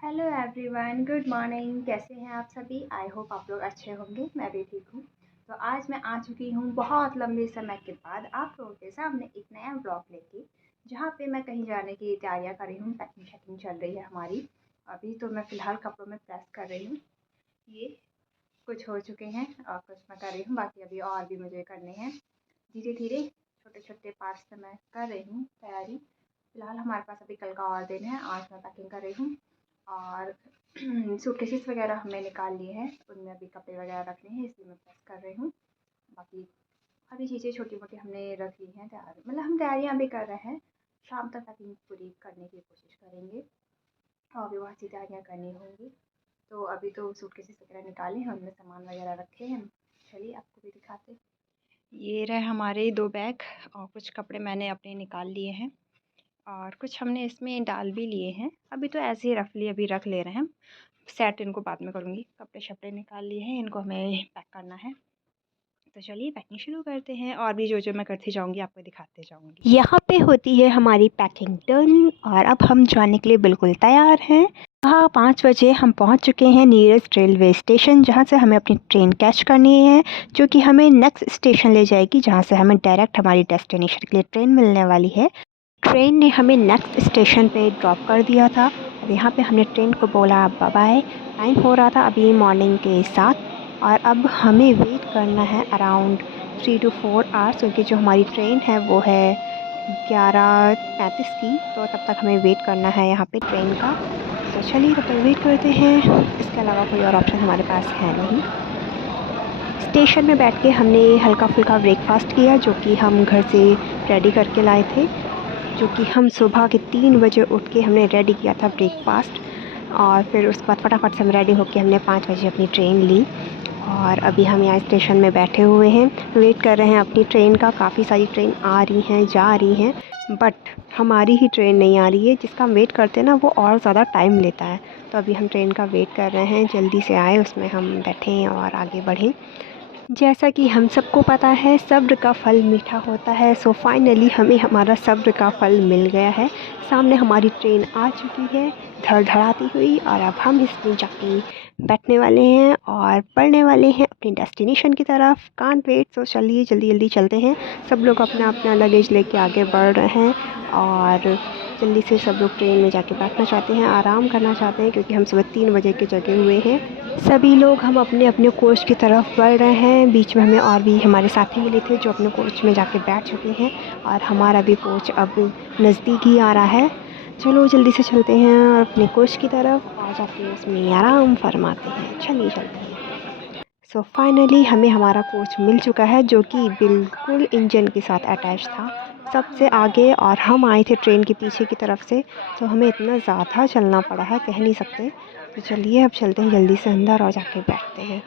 Hello everyone, good morning. कैसे हैं आप सभी? आई होप आप लोग अच्छे होंगे। मैं भी ठीक हूँ। तो आज मैं आ चुकी हूँ बहुत लंबे समय के बाद आप लोगों के सामने एक नया ब्लॉग लेके, जहाँ पे मैं कहीं जाने की तैयारियाँ कर रही हूँ। पैकिंग शैकिंग चल रही है हमारी। अभी तो मैं फ़िलहाल कपड़ों में प्रेस कर रही हूँ। ये कुछ हो चुके हैं और कुछ मैं कर रही हूँ, बाकी अभी और भी मुझे करने हैं। धीरे धीरे छोटे छोटे पार्ट्स से मैं कर रही हूँ तैयारी। फ़िलहाल हमारे पास अभी कल का और दिन है। आज मैं पैकिंग कर रही हूँ और सूटकेसेस वगैरह हमने निकाल लिए हैं, उनमें अभी कपड़े वगैरह रखने हैं, इसलिए मैं प्रेस कर रही हूँ। बाकी अभी चीज़ें छोटी मोटी हमने रख ली हैं तैयार, मतलब हम तैयारियाँ भी कर रहे हैं। शाम तक पैकिंग पूरी करने की कोशिश करेंगे और भी बहुत सी तैयारियाँ करनी होंगी। तो अभी तो सूटकेसेस वगैरह निकाले हैं, उनमें सामान वगैरह रखे हैं। चलिए आपको भी दिखाते। ये रहे हमारे 2 बैग और कुछ कपड़े मैंने अपने निकाल लिए हैं और कुछ हमने इसमें डाल भी लिए हैं। अभी तो ऐसे ही रख लिए, अभी रख ले रहे हैं हम। सेट इनको बाद में करूँगी। कपड़े शपड़े निकाल लिए हैं, इनको हमें पैक करना है। तो चलिए पैकिंग शुरू करते हैं और भी जो मैं करती जाऊँगी आपको दिखाते जाऊँगी। यहाँ पे होती है हमारी पैकिंग डन और अब हम जाने के लिए बिल्कुल तैयार हैं। हाँ, 5 बजे हम पहुँच चुके हैं नियरेस्ट रेलवे स्टेशन, जहाँ से हमें अपनी ट्रेन कैच करनी है, जो कि हमें नेक्स्ट स्टेशन ले जाएगी, जहाँ से हमें डायरेक्ट हमारी डेस्टिनेशन के लिए ट्रेन मिलने वाली है। ट्रेन ने हमें नेक्स्ट स्टेशन पे ड्रॉप कर दिया था और यहाँ पे हमने ट्रेन को बोला बाय बाय। टाइम हो रहा था अभी मॉर्निंग के 7 और अब हमें वेट करना है अराउंड 3 to 4 आवर्स, क्योंकि जो हमारी ट्रेन है वो है 11:35 की। तो तब तक हमें वेट करना है यहाँ पे ट्रेन का। तो चलिए तब तक वेट करते हैं, इसके अलावा कोई और ऑप्शन हमारे पास है नहीं। स्टेशन में बैठ के हमने हल्का फुल्का ब्रेकफास्ट किया, जो कि हम घर से रेडी करके लाए थे, जो कि हम सुबह के 3 बजे उठ के हमने रेडी किया था ब्रेकफास्ट। और फिर उसके बाद फटाफट से हम रेडी होकर हमने 5 बजे अपनी ट्रेन ली और अभी हम यहाँ स्टेशन में बैठे हुए हैं, वेट कर रहे हैं अपनी ट्रेन का। काफ़ी सारी ट्रेन आ रही हैं, जा रही हैं, बट हमारी ही ट्रेन नहीं आ रही है। जिसका हम वेट करते हैं ना, वो और ज़्यादा टाइम लेता है। तो अभी हम ट्रेन का वेट कर रहे हैं, जल्दी से आए, उसमें हम बैठें और आगे बढ़ें। जैसा कि हम सबको पता है, सब्र का फल मीठा होता है। सो फाइनली हमें हमारा सब्र का फल मिल गया है। सामने हमारी ट्रेन आ चुकी है धड़धड़ाती हुई और अब हम इसमें जाके बैठने वाले हैं और बढ़ने वाले हैं अपनी डेस्टिनेशन की तरफ। Can't wait. सो चलिए जल्दी जल्दी चलते हैं। सब लोग अपना अपना लगेज लेके आगे बढ़ रहे हैं और जल्दी से सब लोग ट्रेन में जाके बैठना चाहते हैं, आराम करना चाहते हैं, क्योंकि हम सुबह 3 बजे के जगे हुए हैं। सभी लोग हम अपने अपने कोच की तरफ बढ़ रहे हैं। बीच में हमें और भी हमारे साथी मिले थे जो अपने कोच में जाके बैठ चुके हैं और हमारा भी कोच अब नज़दीक ही आ रहा है। चलो जल्दी से चलते हैं और अपने कोच की तरफ और जाके उसमें आराम फरमाते हैं। चलिए चलते हैं। सो फाइनली हमें हमारा कोच मिल चुका है, जो कि बिल्कुल इंजन के साथ अटैच था, सबसे आगे, और हम आए थे ट्रेन के पीछे की तरफ से। तो हमें इतना ज़्यादा चलना पड़ा है, कह नहीं सकते। तो चलिए अब चलते हैं जल्दी से अंदर और जाके बैठते हैं।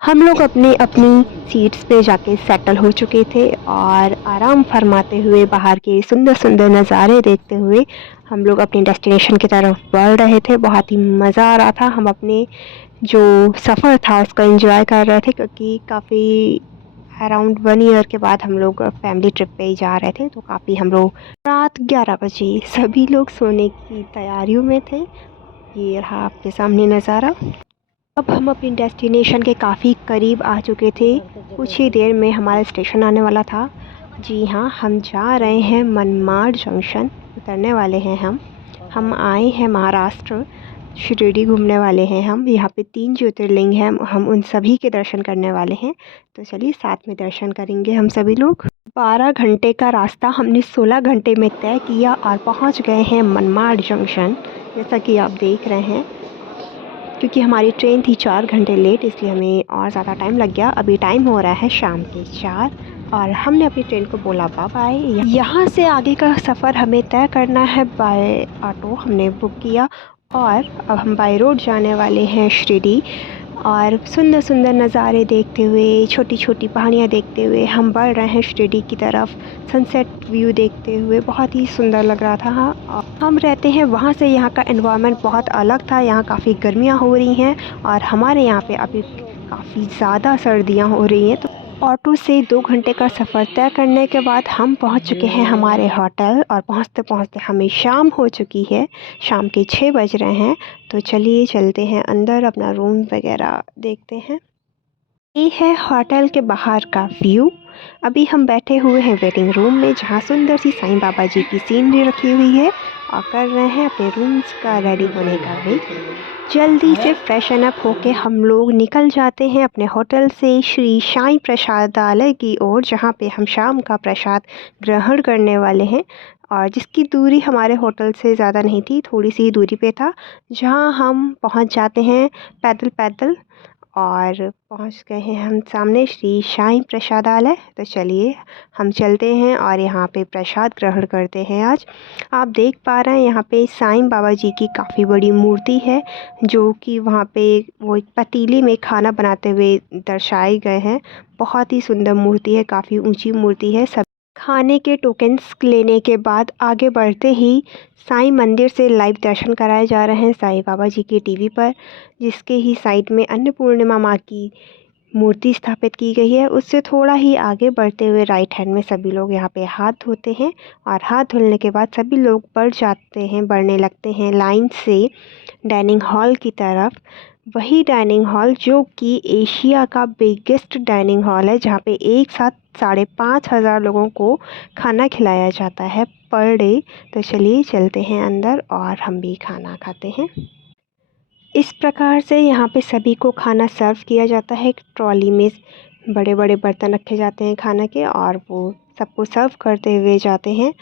हम लोग अपनी अपनी सीट्स पे जाके सेटल हो चुके थे और आराम फरमाते हुए बाहर के सुंदर सुंदर नज़ारे देखते हुए हम लोग अपनी डेस्टिनेशन की तरफ बढ़ रहे थे। बहुत ही मज़ा आ रहा था। हम अपने जो सफ़र था उसका एंजॉय कर रहे थे, क्योंकि काफ़ी अराउंड 1 ईयर के बाद हम लोग फैमिली ट्रिप पे ही जा रहे थे। तो काफ़ी हम लोग रात 11 बजे सभी लोग सोने की तैयारियों में थे। ये रहा आपके सामने नज़ारा। अब हम अपनी डेस्टिनेशन के काफ़ी करीब आ चुके थे। कुछ ही देर में हमारा स्टेशन आने वाला था। जी हाँ, हम जा रहे हैं मनमाड जंक्शन, उतरने वाले हैं हम आए हैं महाराष्ट्र, शिरडी घूमने वाले हैं हम। यहाँ पे 3 ज्योतिर्लिंग हैं, हम उन सभी के दर्शन करने वाले हैं। तो चलिए साथ में दर्शन करेंगे हम सभी लोग। 12 घंटे का रास्ता हमने 16 घंटे में तय किया और पहुँच गए हैं मनमाड जंक्शन, जैसा कि आप देख रहे हैं। क्योंकि हमारी ट्रेन थी 4 घंटे लेट, इसलिए हमें और ज़्यादा टाइम लग गया। अभी टाइम हो रहा है शाम के 4 और हमने अपनी ट्रेन को बोला बाय बाय। यहाँ से आगे का सफ़र हमें तय करना है बाय ऑटो, हमने बुक किया और अब हम बाय रोड जाने वाले हैं शिरडी। और सुंदर सुंदर नज़ारे देखते हुए, छोटी छोटी पहाड़ियाँ देखते हुए हम बढ़ रहे हैं शिरडी की तरफ। सनसेट व्यू देखते हुए बहुत ही सुंदर लग रहा था। और हम रहते हैं वहाँ से यहाँ का एनवायरनमेंट बहुत अलग था। यहाँ काफ़ी गर्मियाँ हो रही हैं और हमारे यहाँ पे अभी काफ़ी ज़्यादा सर्दियाँ हो रही हैं। तो ऑटो से 2 घंटे का सफ़र तय करने के बाद हम पहुंच चुके हैं हमारे होटल और पहुंचते पहुंचते हमें शाम हो चुकी है। शाम के 6 बज रहे हैं। तो चलिए चलते हैं अंदर, अपना रूम वगैरह देखते हैं। ये है होटल के बाहर का व्यू। अभी हम बैठे हुए हैं वेटिंग रूम में, जहाँ सुंदर सी साईं बाबा जी की सीनरी रखी हुई है और कर रहे हैं अपने रूम्स का रेडी होने का वेट। जल्दी से फ्रेशन अप होके हम लोग निकल जाते हैं अपने होटल से श्री साईं प्रसादालय की ओर, जहाँ पे हम शाम का प्रसाद ग्रहण करने वाले हैं। और जिसकी दूरी हमारे होटल से ज़्यादा नहीं थी, थोड़ी सी ही दूरी पे था, जहाँ हम पहुँच जाते हैं पैदल पैदल। और पहुंच गए हैं हम सामने श्री साईं प्रसादालय। तो चलिए हम चलते हैं और यहाँ पे प्रसाद ग्रहण करते हैं। आज आप देख पा रहे हैं यहाँ पे साईं बाबा जी की काफ़ी बड़ी मूर्ति है, जो कि वहाँ पे वो एक पतीले में खाना बनाते हुए दर्शाए गए हैं। बहुत ही सुंदर मूर्ति है, काफ़ी ऊंची मूर्ति है। सब खाने के टोकन्स लेने के बाद आगे बढ़ते ही साईं मंदिर से लाइव दर्शन कराए जा रहे हैं साईं बाबा जी के टीवी पर, जिसके ही साइड में अन्नपूर्णिमा माँ की मूर्ति स्थापित की गई है। उससे थोड़ा ही आगे बढ़ते हुए राइट हैंड में सभी लोग यहाँ पे हाथ धोते हैं और हाथ धुलने के बाद सभी लोग बढ़ने लगते हैं लाइन से डाइनिंग हॉल की तरफ। वही डाइनिंग हॉल जो कि एशिया का बिगेस्ट डाइनिंग हॉल है, जहाँ पे एक साथ 5,500 लोगों को खाना खिलाया जाता है पर डे। तो चलिए चलते हैं अंदर और हम भी खाना खाते हैं। इस प्रकार से यहाँ पे सभी को खाना सर्व किया जाता है। एक ट्रॉली में बड़े बड़े बर्तन रखे जाते हैं खाना के, और वो सबको सर्व करते हुए जाते हैं।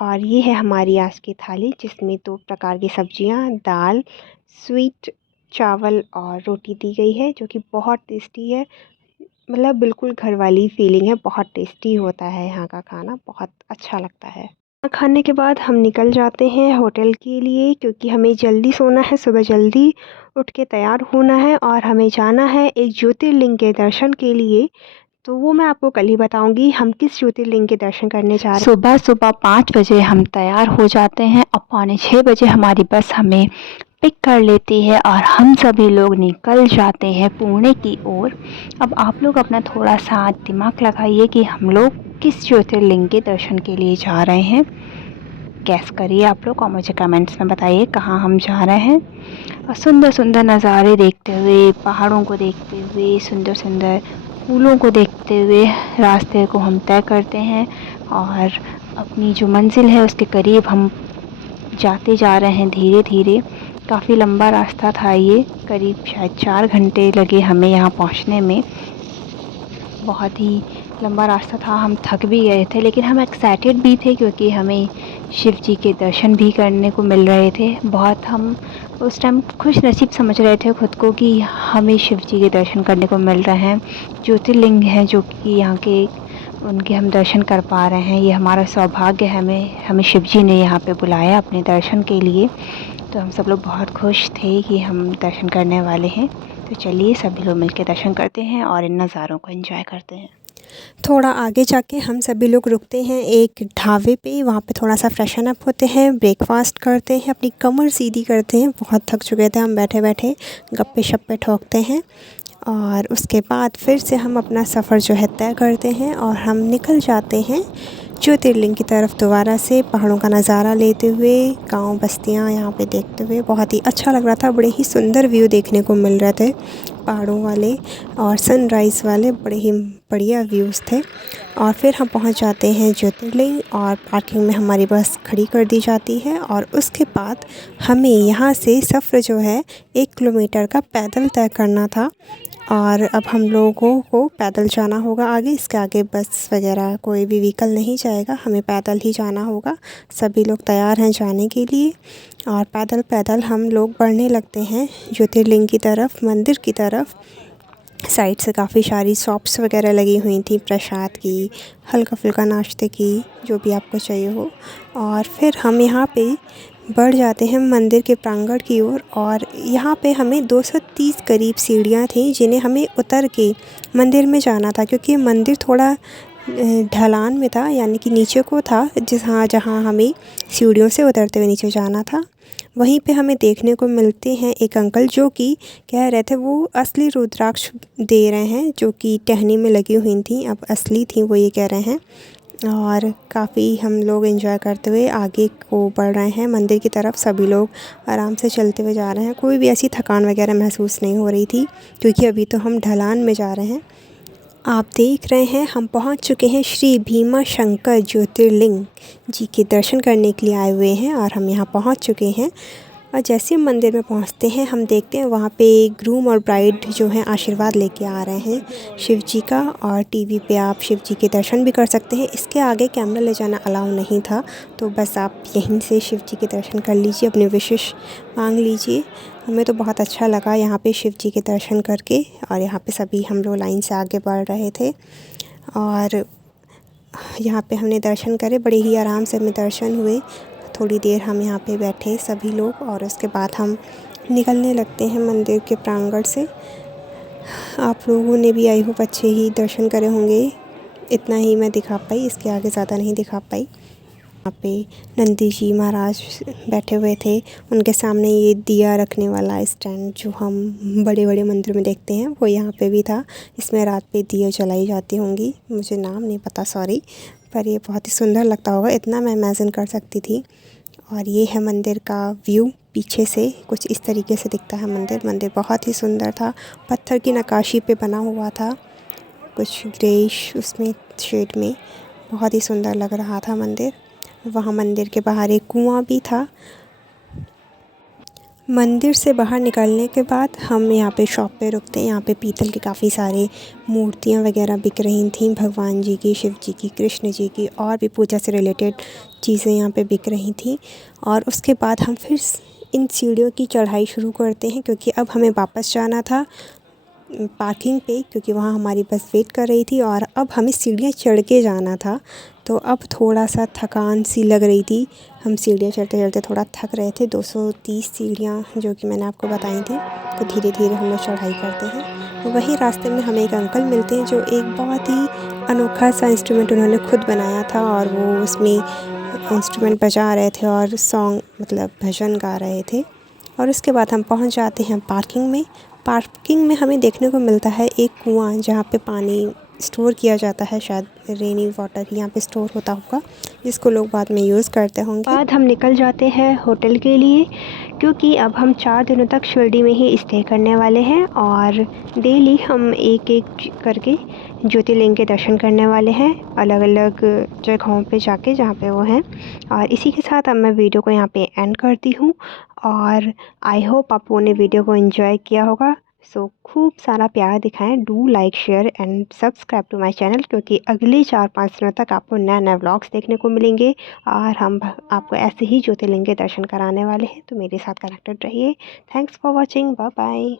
और ये है हमारी आज की थाली, जिसमें 2 प्रकार की सब्जियाँ, दाल, स्वीट चावल और रोटी दी गई है, जो कि बहुत टेस्टी है। मतलब बिल्कुल घर वाली फीलिंग है, बहुत टेस्टी होता है यहाँ का खाना, बहुत अच्छा लगता है। खाने के बाद हम निकल जाते हैं होटल के लिए, क्योंकि हमें जल्दी सोना है, सुबह जल्दी उठ के तैयार होना है और हमें जाना है एक ज्योतिर्लिंग के दर्शन के लिए। तो वो मैं आपको कल ही बताऊंगी हम किस ज्योतिर्लिंग के दर्शन करने जा रहे हैं। सुबह सुबह 5 बजे हम तैयार हो जाते हैं और 5:45 बजे हमारी बस हमें पिक कर लेती है और हम सभी लोग निकल जाते हैं पुणे की ओर। अब आप लोग अपना थोड़ा सा दिमाग लगाइए कि हम लोग किस ज्योतिर्लिंग के दर्शन के लिए जा रहे हैं। गैस करिए आप लोग और मुझे कमेंट्स में बताइए कहाँ हम जा रहे हैं। और सुंदर सुंदर नज़ारे देखते हुए, पहाड़ों को देखते हुए, सुंदर सुंदर फूलों को देखते हुए रास्ते को हम तय करते हैं और अपनी जो मंजिल है उसके करीब हम जाते जा रहे हैं धीरे धीरे। काफ़ी लंबा रास्ता था ये, करीब शायद 4 घंटे लगे हमें यहाँ पहुँचने में। बहुत ही लंबा रास्ता था, हम थक भी गए थे, लेकिन हम एक्साइटेड भी थे क्योंकि हमें शिव जी के दर्शन भी करने को मिल रहे थे। बहुत हम उस टाइम खुश नसीब समझ रहे थे खुद को कि हमें शिव जी के दर्शन करने को मिल रहे हैं। ज्योतिर्लिंग हैं जो कि यहाँ के, उनके हम दर्शन कर पा रहे हैं। ये हमारा सौभाग्य है, हमें शिव जी ने यहाँ पे बुलाया अपने दर्शन के लिए। तो हम सब लोग बहुत खुश थे कि हम दर्शन करने वाले हैं। तो चलिए सभी लोग मिलकर दर्शन करते हैं और इन नज़ारों को एंजॉय करते हैं। थोड़ा आगे जाके हम सभी लोग रुकते हैं एक ढाबे पे, वहाँ पे थोड़ा सा फ्रेशन अप होते हैं, ब्रेकफास्ट करते हैं, अपनी कमर सीधी करते हैं। बहुत थक चुके थे हम बैठे बैठे, गप्पे शप्पे ठोकते हैं और उसके बाद फिर से हम अपना सफ़र जो है तय करते हैं और हम निकल जाते हैं ज्योतिर्लिंग की तरफ दोबारा से, पहाड़ों का नज़ारा लेते हुए, गांव बस्तियां यहाँ पे देखते हुए। बहुत ही अच्छा लग रहा था, बड़े ही सुंदर व्यू देखने को मिल रहे थे, पहाड़ों वाले और सनराइज़ वाले, बड़े ही बढ़िया व्यूज़ थे। और फिर हम पहुँच जाते हैं ज्योतिर्लिंग और पार्किंग में हमारी बस खड़ी कर दी जाती है। और उसके बाद हमें यहाँ से सफ़र जो है 1 किलोमीटर का पैदल तय करना था और अब हम लोगों को पैदल जाना होगा आगे। इसके आगे बस वगैरह कोई भी व्हीकल नहीं जाएगा, हमें पैदल ही जाना होगा। सभी लोग तैयार हैं जाने के लिए और पैदल पैदल हम लोग बढ़ने लगते हैं ज्योतिर्लिंग की तरफ, मंदिर की तरफ। साइड से काफ़ी सारी शॉप्स वगैरह लगी हुई थी, प्रसाद की, हल्का फुल्का नाश्ते की, जो भी आपको चाहिए हो। और फिर हम यहाँ पे बढ़ जाते हैं मंदिर के प्रांगण की ओर और यहाँ पे हमें 230 करीब सीढ़ियाँ थी, जिन्हें हमें उतर के मंदिर में जाना था, क्योंकि मंदिर थोड़ा ढलान में था, यानी कि नीचे को था, जहाँ हमें सीढ़ियों से उतरते हुए नीचे जाना था। वहीं पे हमें देखने को मिलते हैं एक अंकल जो कि कह रहे थे वो असली रुद्राक्ष दे रहे हैं, जो कि टहनी में लगी हुई थी, अब असली थी वो ये कह रहे हैं। और काफ़ी हम लोग एंजॉय करते हुए आगे को बढ़ रहे हैं मंदिर की तरफ। सभी लोग आराम से चलते हुए जा रहे हैं, कोई भी ऐसी थकान वगैरह महसूस नहीं हो रही थी, क्योंकि अभी तो हम ढलान में जा रहे हैं। आप देख रहे हैं हम पहुंच चुके हैं श्री भीमा शंकर ज्योतिर्लिंग जी के दर्शन करने के लिए आए हुए हैं, और हम यहां पहुंच चुके हैं। और जैसे हम मंदिर में पहुंचते हैं हम देखते हैं वहाँ पे ग्रूम और ब्राइड जो हैं आशीर्वाद लेके आ रहे हैं शिव जी का, और टीवी पे आप शिव जी के दर्शन भी कर सकते हैं। इसके आगे कैमरा ले जाना अलाउ नहीं था, तो बस आप यहीं से शिव जी के दर्शन कर लीजिए, अपने विशेष मांग लीजिए। हमें तो बहुत अच्छा लगा यहाँ पे शिव जी के दर्शन करके, और यहाँ पे सभी हम लोग लाइन से आगे बढ़ रहे थे, और यहाँ पे हमने दर्शन करे, बड़े ही आराम से हमें दर्शन हुए। थोड़ी देर हम यहाँ पे बैठे सभी लोग, और उसके बाद हम निकलने लगते हैं मंदिर के प्रांगण से। आप लोगों ने भी आई होप अच्छे ही दर्शन करे होंगे, इतना ही मैं दिखा पाई, इसके आगे ज़्यादा नहीं दिखा पाई। यहाँ पे नंदी जी महाराज बैठे हुए थे, उनके सामने ये दिया रखने वाला स्टैंड जो हम बड़े बड़े मंदिर में देखते हैं वो यहाँ पे भी था। इसमें रात पे दिया जलाई जाती होंगी, मुझे नाम नहीं पता सॉरी, पर ये बहुत ही सुंदर लगता होगा, इतना मैं इमेजिन कर सकती थी। और ये है मंदिर का व्यू, पीछे से कुछ इस तरीके से दिखता है मंदिर। मंदिर बहुत ही सुंदर था, पत्थर की नक्काशी पे बना हुआ था, कुछ ग्रेइश उसमें शेड में, बहुत ही सुंदर लग रहा था मंदिर। वहाँ मंदिर के बाहर एक कुआं भी था। मंदिर से बाहर निकलने के बाद हम यहाँ पे शॉप पे रुकते हैं। यहाँ पे पीतल के काफ़ी सारे मूर्तियाँ वगैरह बिक रही थी, भगवान जी की, शिव जी की, कृष्ण जी की, और भी पूजा से रिलेटेड चीज़ें यहाँ पे बिक रही थी। और उसके बाद हम फिर इन सीढ़ियों की चढ़ाई शुरू करते हैं, क्योंकि अब हमें वापस जाना था पार्किंग पे, क्योंकि वहाँ हमारी बस वेट कर रही थी, और अब हमें सीढ़ियाँ चढ़ के जाना था। तो अब थोड़ा सा थकान सी लग रही थी, हम सीढ़ियाँ चढ़ते चढ़ते थोड़ा थक रहे थे। 230 सीढ़ियाँ जो कि मैंने आपको बताई थी, तो धीरे धीरे हम लोग चढ़ाई करते हैं। वहीं रास्ते में हमें एक अंकल मिलते हैं जो एक बहुत ही अनोखा सा इंस्ट्रूमेंट उन्होंने खुद बनाया था, और वो उसमें इंस्ट्रूमेंट बजा रहे थे और सॉन्ग मतलब भजन गा रहे थे। और उसके बाद हम पहुंच जाते हैं पार्किंग में। पार्किंग में हमें देखने को मिलता है एक कुआं, जहाँ पे पानी स्टोर किया जाता है, शायद रेनी वाटर यहाँ पे स्टोर होता होगा, जिसको लोग बाद में यूज़ करते होंगे। बाद हम निकल जाते हैं होटल के लिए, क्योंकि अब हम 4 दिनों तक शिरडी में ही स्टे करने वाले हैं, और डेली हम एक एक करके ज्योतिर्लिंग के दर्शन करने वाले हैं, अलग अलग जगहों पे जाके जहाँ पे वो हैं। और इसी के साथ अब मैं वीडियो को यहाँ पे एंड करती हूँ, और आई होप आप लोगों ने वीडियो को एंजॉय किया होगा। सो खूब सारा प्यार दिखाएं, do like share and subscribe to my channel, क्योंकि अगले 4-5 दिनों तक आपको नए नए व्लॉग्स देखने को मिलेंगे, और हम आपको ऐसे ही ज्योतिर्लिंग के दर्शन कराने वाले हैं। तो मेरे साथ कनेक्टेड रहिए। Thanks for watching, bye bye.